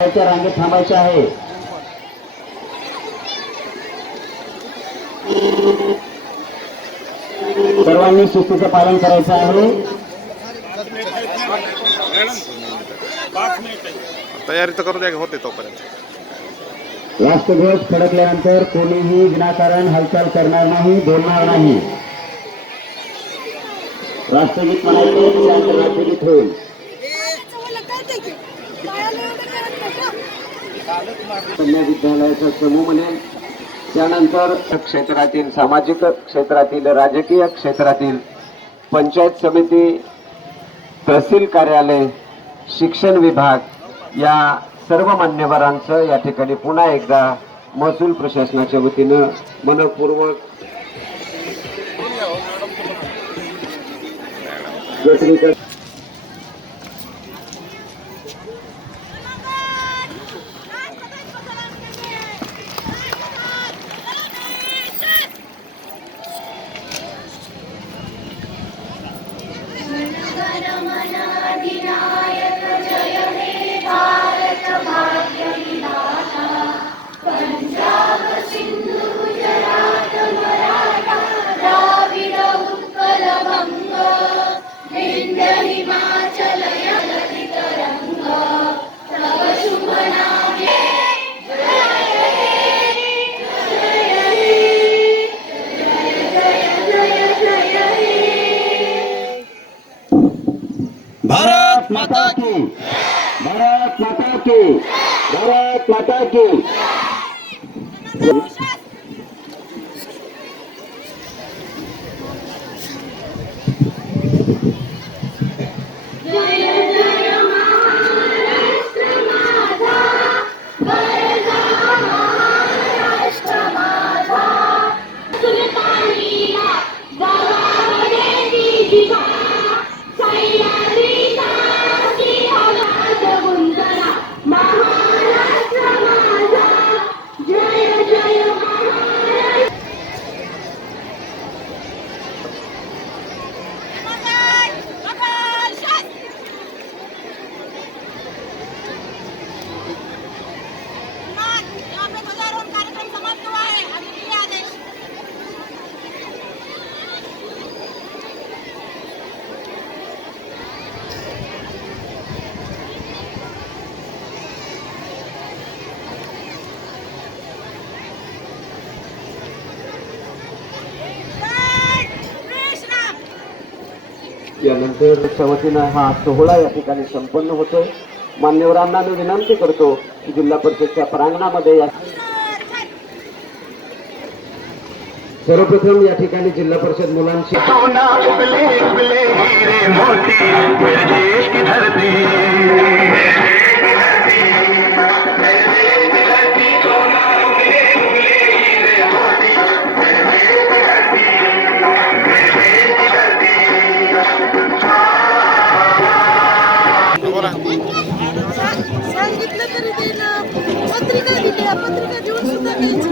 रांगेत थांबायचे आहे. सर्वांनी शिस्तीचं पालन करायचं आहे. तयारी तर करू द्या होते तोपर्यंत. राष्ट्रध्वज फडकल्यानंतर कोणीही विनाकारण हालचाल करणार नाही बोलणार नाही. राष्ट्रगीत म्हणायचे त्यानंतर राष्ट्रगीत होईल. कन्या विद्यालयाचा समूह म्हणेल त्यानंतर क्षेत्रातील सामाजिक क्षेत्रातील राजकीय क्षेत्रातील पंचायत समिती तहसील कार्यालय शिक्षण विभाग या सर्व मान्यवरांचं या ठिकाणी पुन्हा एकदा महसूल प्रशासनाच्या वतीनं मनपूर्वक गटविकास द्राविड भारत माता की भारत माता की भारत माता की जय जय यानंतर वतीनं हा सोहळा या ठिकाणी संपन्न होतोय. मान्यवरांना मी विनंती करतो की जिल्हा परिषदच्या प्रांगणामध्ये या सर्वप्रथम या ठिकाणी जिल्हा परिषद मुलांशी पत्रिका दिली पत्रिका देऊन सुद्धा काहीच